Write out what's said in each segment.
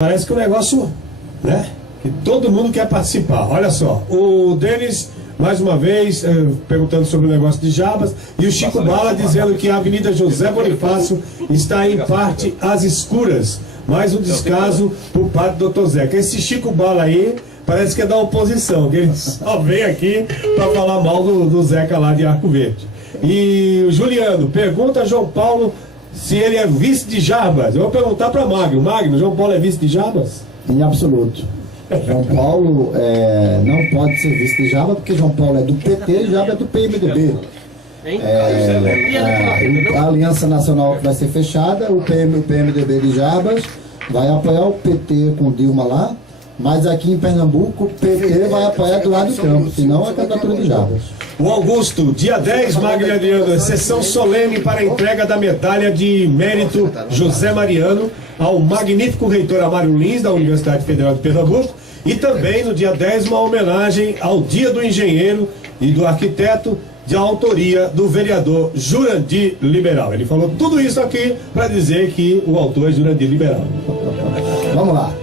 Parece que o negócio, né? Que todo mundo quer participar. Olha só, o Denis, mais uma vez, perguntando sobre o negócio de Jabas, e o Chico Bala dizendo que a Avenida José Bonifácio está em parte às escuras. Mais um descaso por parte do Dr. Zeca. Esse Chico Bala aí parece que é da oposição, que ele só vem aqui para falar mal do Zeca lá de Arco Verde. E o Juliano pergunta a João Paulo se ele é vice de Jabas. Eu vou perguntar para Magno. Magno, João Paulo é vice de Jabas? Em absoluto. João Paulo não pode ser vice de Jabas, porque João Paulo é do PT e Jabas é do PMDB. A Aliança Nacional vai ser fechada, o PMDB de Jabas vai apoiar o PT com Dilma lá, mas aqui em Pernambuco o PT vai apoiar Eduardo Campos, senão a candidatura de Jabas. O Augusto, dia 10, Magno e Adriano, sessão solene para a entrega da medalha de mérito José Mariano ao magnífico reitor Amário Lins, da Universidade Federal de Pernambuco, e também no dia 10 uma homenagem ao Dia do Engenheiro e do Arquiteto, de autoria do vereador Jurandir Liberal. Ele falou tudo isso aqui para dizer que o autor é Jurandir Liberal. Vamos lá.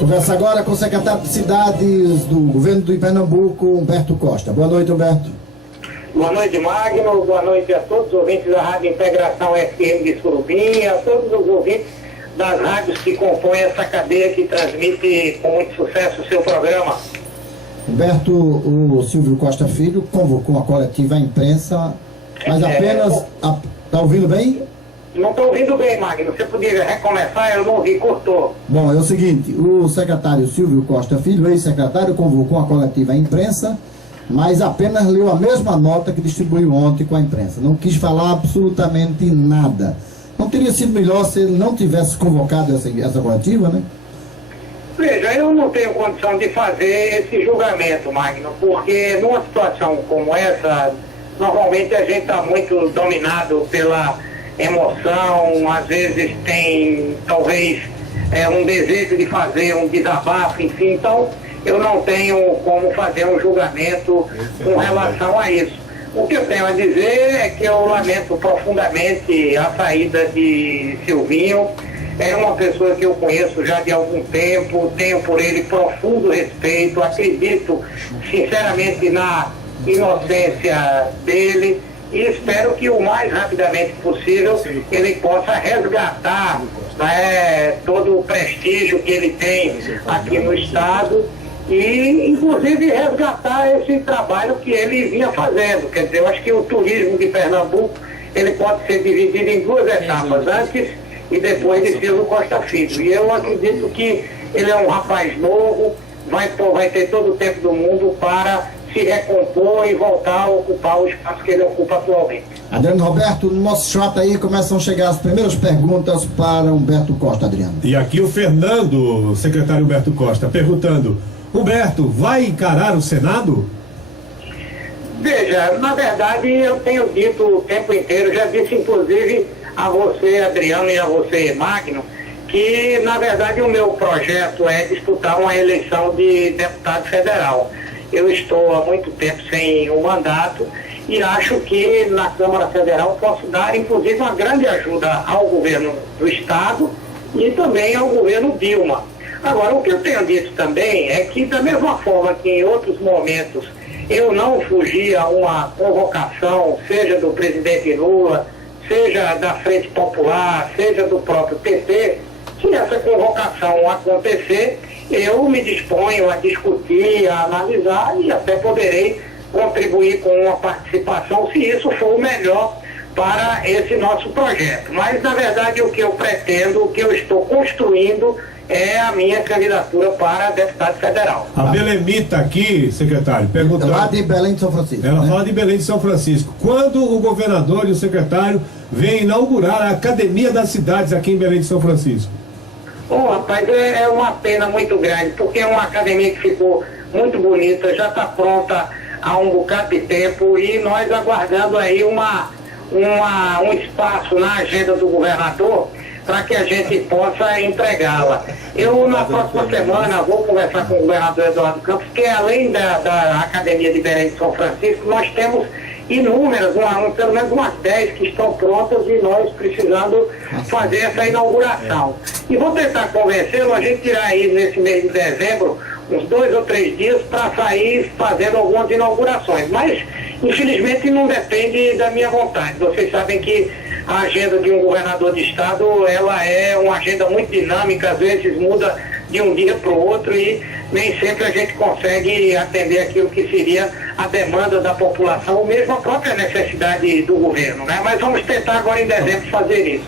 Conversa agora com o secretário de Cidades do governo do Pernambuco, Humberto Costa. Boa noite, Humberto. Boa noite, Magno. Boa noite a todos os ouvintes da Rádio Integração FM de Surubim, a todos os ouvintes das rádios que compõem essa cadeia que transmite com muito sucesso o seu programa. Humberto, o Silvio Costa Filho convocou uma coletiva à imprensa, mas apenas... Está ouvindo bem? Não estou ouvindo bem, Magno. Você podia recomeçar? Eu não ouvi, cortou. Bom, é o seguinte, o secretário Silvio Costa Filho, ex-secretário, convocou uma coletiva à imprensa, mas apenas leu a mesma nota que distribuiu ontem com a imprensa. Não quis falar absolutamente nada. Não teria sido melhor se ele não tivesse convocado essa coletiva, né? Veja, eu não tenho condição de fazer esse julgamento, Magno, porque numa situação como essa, normalmente a gente está muito dominado pela emoção, às vezes tem talvez um desejo de fazer um desabafo, enfim, então eu não tenho como fazer um julgamento com relação a isso. O que eu tenho a dizer é que eu lamento profundamente a saída de Silvinho. É uma pessoa que eu conheço já de algum tempo, tenho por ele profundo respeito, acredito sinceramente na inocência dele, e espero que o mais rapidamente possível ele possa resgatar, né, todo o prestígio que ele tem aqui no estado e inclusive resgatar esse trabalho que ele vinha fazendo. Quer dizer, eu acho que o turismo de Pernambuco ele pode ser dividido em duas etapas, antes e depois de Silvio Costa Filho. E eu acredito que ele é um rapaz novo, vai ter todo o tempo do mundo para se recompor e voltar a ocupar o espaço que ele ocupa atualmente. Adriano Roberto, no nosso chat aí começam a chegar as primeiras perguntas para Humberto Costa, Adriano. E aqui o Fernando, o secretário Humberto Costa, perguntando: Humberto, vai encarar o Senado? Veja, na verdade eu tenho dito o tempo inteiro, já disse inclusive a você, Adriano, e a você, Magno, que na verdade o meu projeto é disputar uma eleição de deputado federal. Eu estou há muito tempo sem um mandato e acho que na Câmara Federal posso dar, inclusive, uma grande ajuda ao governo do Estado e também ao governo Dilma. Agora, o que eu tenho dito também é que, da mesma forma que em outros momentos eu não fugi a uma convocação, seja do presidente Lula, seja da Frente Popular, seja do próprio PT, se essa convocação acontecer, eu me disponho a discutir, a analisar e até poderei contribuir com uma participação se isso for o melhor para esse nosso projeto. Mas, na verdade, o que eu pretendo, o que eu estou construindo é a minha candidatura para deputado federal. A Belemita aqui, secretário, perguntou... Lá de Belém de São Francisco. Ela fala de Belém de São Francisco. Quando o governador e o secretário vêm inaugurar a Academia das Cidades aqui em Belém de São Francisco? Bom, rapaz, é uma pena muito grande, porque é uma academia que ficou muito bonita, já está pronta há um bocado de tempo e nós aguardando aí uma um espaço na agenda do governador para que a gente possa entregá-la. Eu, na próxima semana, vou conversar com o governador Eduardo Campos, que além da Academia de Belém de São Francisco, nós temos inúmeras, pelo menos umas 10 que estão prontas e nós precisando fazer essa inauguração. E vou tentar convencê-lo a gente tirar aí nesse mês de dezembro uns 2 ou 3 dias para sair fazendo algumas inaugurações. Mas, infelizmente, não depende da minha vontade. Vocês sabem que a agenda de um governador de estado, ela é uma agenda muito dinâmica, às vezes muda de um dia para o outro e nem sempre a gente consegue atender aquilo que seria a demanda da população, ou mesmo a própria necessidade do governo, né? Mas vamos tentar agora em dezembro fazer isso.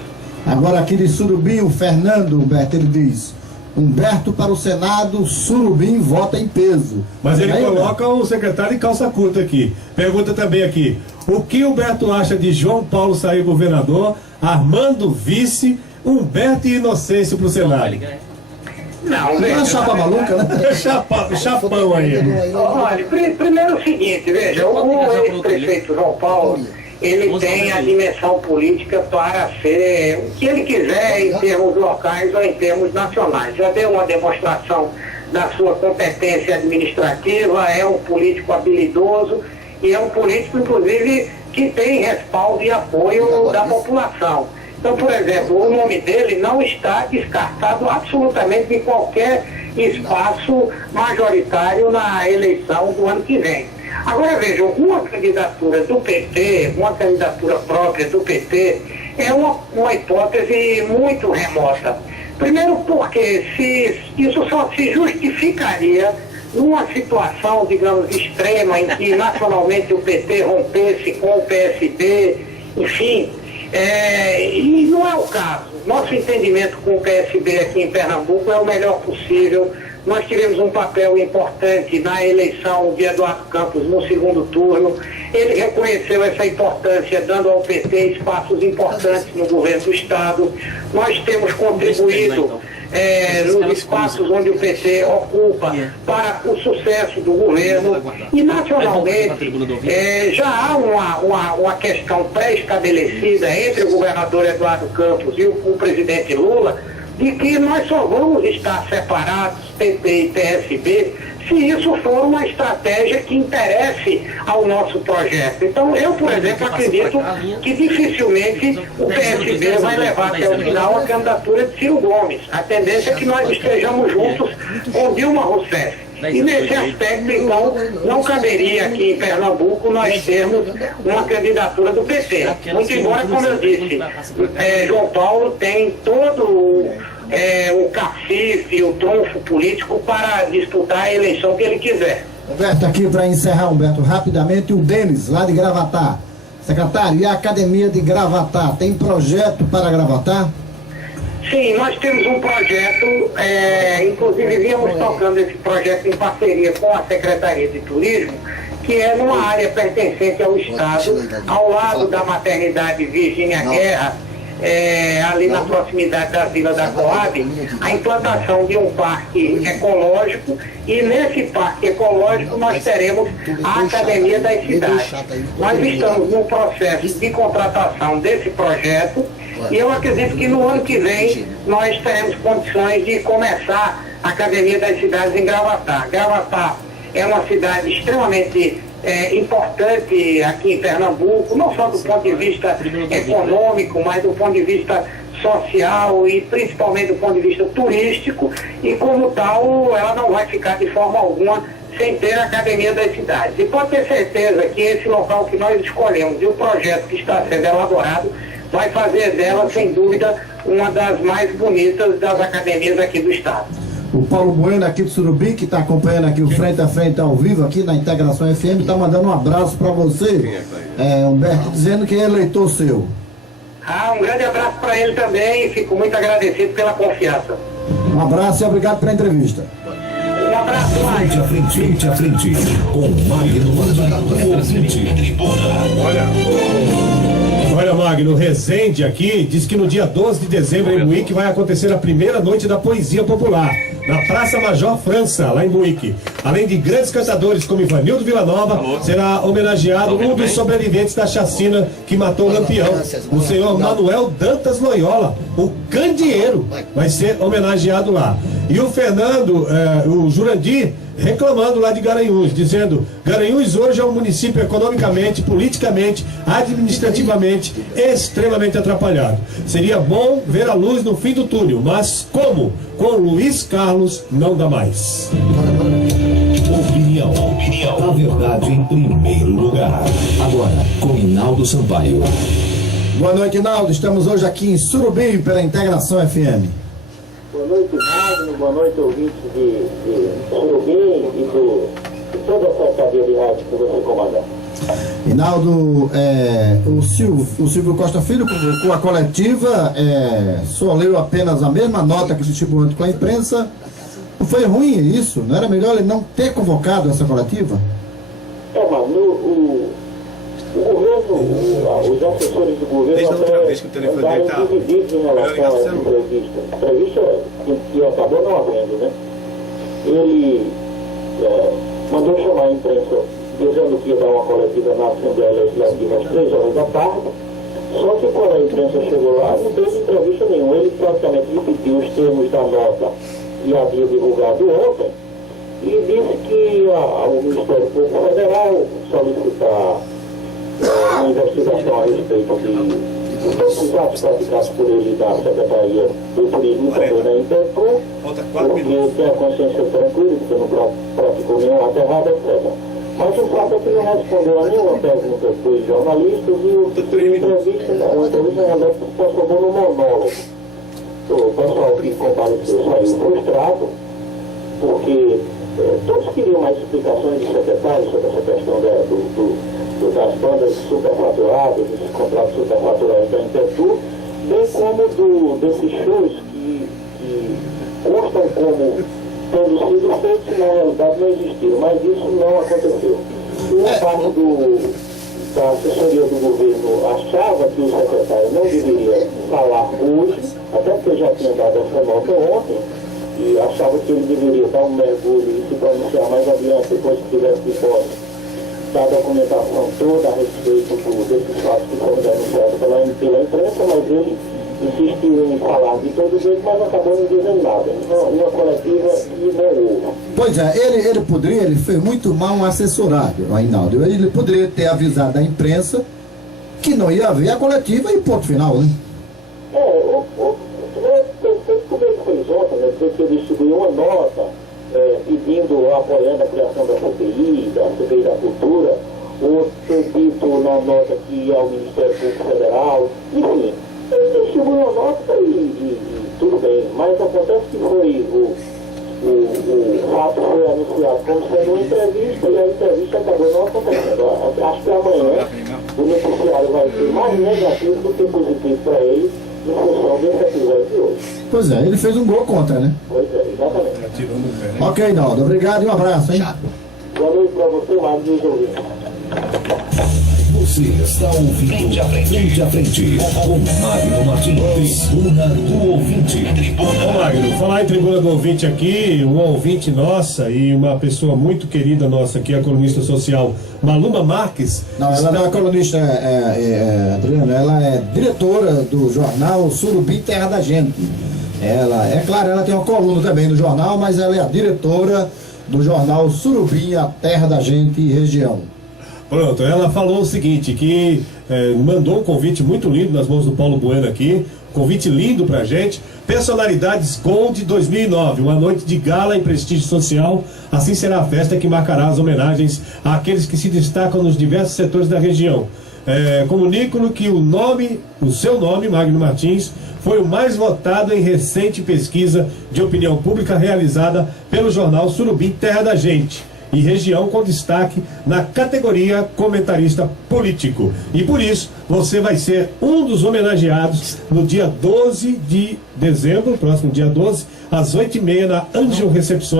Agora aqui de Surubim, o Fernando, Humberto, ele diz: Humberto para o Senado, Surubim vota em peso. Mas ele aí, coloca o secretário em calça curta aqui. Pergunta também aqui: o que Humberto acha de João Paulo sair governador, Armando vice, Humberto e Inocêncio para o Senado? Não, é uma chapa maluca, né? Chapão aí. Olha, primeiro é o seguinte, veja, o ex-prefeito João Paulo, ele tem a dimensão política para ser o que ele quiser em termos locais ou em termos nacionais. Já deu uma demonstração da sua competência administrativa, é um político habilidoso e é um político, inclusive, que tem respaldo e apoio da população. Então, por exemplo, o nome dele não está descartado absolutamente em qualquer espaço majoritário na eleição do ano que vem. Agora vejam, uma candidatura do PT, uma candidatura própria do PT, é uma hipótese muito remota. Primeiro porque isso só se justificaria numa situação, digamos, extrema, em que nacionalmente o PT rompesse com o PSB, enfim. E não é o caso. Nosso entendimento com o PSB aqui em Pernambuco é o melhor possível. Nós tivemos um papel importante na eleição de Eduardo Campos no segundo turno. Ele reconheceu essa importância, dando ao PT espaços importantes no governo do Estado. Nós temos contribuído nos espaços onde o PT ocupa para o sucesso do governo. E nacionalmente já há uma questão pré-estabelecida entre o governador Eduardo Campos e o presidente Lula, de que nós só vamos estar separados, PT e PSB, se isso for uma estratégia que interesse ao nosso projeto. Então, eu, por exemplo, acredito que dificilmente o PSB vai levar até o final a candidatura de Ciro Gomes. A tendência é que nós estejamos juntos com Dilma Rousseff. E nesse aspecto, então, não caberia aqui em Pernambuco nós termos uma candidatura do PT. Muito embora, como eu disse, João Paulo tem todo o cacife, o trunfo político para disputar a eleição que ele quiser. Humberto, aqui para encerrar, Humberto, rapidamente, o Denis, lá de Gravatá. Secretário, e a Academia de Gravatá, tem projeto para Gravatá? Sim, nós temos um projeto, inclusive viemos tocando esse projeto em parceria com a Secretaria de Turismo, que é numa área pertencente ao Estado, ao lado da maternidade Virgínia Guerra, ali na proximidade da Vila da Coab, a implantação de um parque ecológico, e nesse parque ecológico nós teremos a Academia das Cidades. Nós estamos no processo de contratação desse projeto e eu acredito que no ano que vem nós teremos condições de começar a Academia das Cidades em Gravatá. Gravatá é uma cidade extremamente importante aqui em Pernambuco, não só do ponto de vista econômico, mas do ponto de vista social e principalmente do ponto de vista turístico, e como tal ela não vai ficar de forma alguma sem ter a Academia das Cidades. E pode ter certeza que esse local que nós escolhemos e o projeto que está sendo elaborado vai fazer dela, sem dúvida, uma das mais bonitas das academias aqui do Estado. O Paulo Bueno, aqui do Surubim, que está acompanhando aqui o Frente a Frente ao vivo, aqui na Integração FM, está mandando um abraço para você, Humberto, dizendo que é eleitor seu. Um grande abraço para ele também e fico muito agradecido pela confiança. Um abraço e obrigado pela entrevista. Um abraço, Magno. Frente a frente, com Magno ouvinte. Olha, Magno, Rezende aqui diz que no dia 12 de dezembro em Buíque vai acontecer a primeira noite da poesia popular. na Praça Major França, lá em Buíque. Além de grandes cantadores como Ivanildo Villanova, será homenageado um dos sobreviventes da chacina que matou o Lampião, o senhor Manuel Dantas Loyola, o Candeeiro, vai ser homenageado lá. E o Fernando, o Jurandir, reclamando lá de Garanhuns, dizendo: Garanhuns hoje é um município economicamente, politicamente, administrativamente extremamente atrapalhado. Seria bom ver a luz no fim do túnel, mas como? Com Luiz Carlos não dá mais. Opinião. A verdade em primeiro lugar. Agora, com Inaldo Sampaio. Boa noite, Inaldo. Estamos hoje aqui em Surubim pela Integração FM. Boa noite, Magno. Boa noite, ouvintes de Surubim e de toda essa cadeia de rádio que você comanda. Inaldo, o Silvio Costa Filho convocou a coletiva, só leu apenas a mesma nota que distribuiu ontem com a imprensa. Não foi ruim isso? Não era melhor ele não ter convocado essa coletiva? Magno, o governo, os assessores do governo andaram divididos em relação a essa entrevista. A entrevista que acabou não havendo, né? Ele mandou chamar a imprensa dizendo que ia dar uma coletiva na Assembleia Legislativa às 3 horas da tarde, só que quando a imprensa chegou lá, não teve entrevista nenhuma. Ele praticamente repetiu os termos da nota que havia divulgado ontem e disse que o Ministério Público Federal solicitar uma investigação a respeito dos atos praticados por ele da Secretaria do Turismo e também da Interpol, porque tem a consciência tranquila, que não praticou nenhum ato errado, etc. Mas o fato é que não respondeu a nenhuma pergunta dos jornalistas e a entrevista na realidade transformou no monólogo. O pessoal que compareceu saiu frustrado, porque todos queriam mais explicações do secretário sobre essa questão das bandas superfaturadas, desses contratos superfaturados da Intertur, bem como desses shows que constam como tendo sido feitos e na realidade não existiram, mas isso não aconteceu. Uma parte da assessoria do governo achava que o secretário não deveria falar hoje, até porque já tinha dado essa nota ontem, e achava que ele deveria dar um mergulho e se pronunciar mais adiante, depois que tivesse de posse da documentação toda a respeito desses fatos que foram denunciados pela imprensa, mas ele insistiu em falar de todo jeito, mas acabou não dizendo nada. Uma coletiva e não houve. Pois é, ele foi muito mal assessorado, Reinaldo. Ele poderia ter avisado a imprensa que não ia haver a coletiva e ponto final, né? Como ele fez ontem, né? Que ele distribuiu uma nota pedindo, apoiando a criação da CPI da Cultura, ou ter dito na nota que ia ao Ministério Público Federal, enfim. Ele distribuiu uma nota e tudo bem, mas acontece que o fato foi anunciado como sendo uma entrevista e a entrevista acabou não acontecendo. Acho que amanhã o noticiário vai ser mais negativo do que positivo para ele em função desse episódio de hoje. Pois é, ele fez um gol contra, né? Pois é, exatamente. Ok, Naldo, obrigado e um abraço, hein? Boa noite para você, mais dos ouvintes. Você está ouvindo Frente a Frente com Magno Martins, Tribuna do Ouvinte. Ô Magno, falar em Tribuna do Ouvinte aqui, uma ouvinte nossa e uma pessoa muito querida nossa aqui, a colunista social Maluma Marques. Não, ela não é colunista, Adriano, ela é diretora do jornal Surubim Terra da Gente. Ela, é claro, ela tem uma coluna também no jornal, mas ela é a diretora do jornal Surubim, a Terra da Gente e Região. Pronto, ela falou o seguinte, que mandou um convite muito lindo nas mãos do Paulo Bueno aqui, convite lindo pra gente, Personalidades Conde 2009, uma noite de gala e prestígio social, assim será a festa que marcará as homenagens àqueles que se destacam nos diversos setores da região. Comunico que o seu nome, Magno Martins, foi o mais votado em recente pesquisa de opinião pública realizada pelo jornal Surubim Terra da Gente e Região, com destaque na categoria comentarista político. E por isso, você vai ser um dos homenageados no dia 12 de dezembro, próximo dia 12, às 8h30, na Angel Recepções.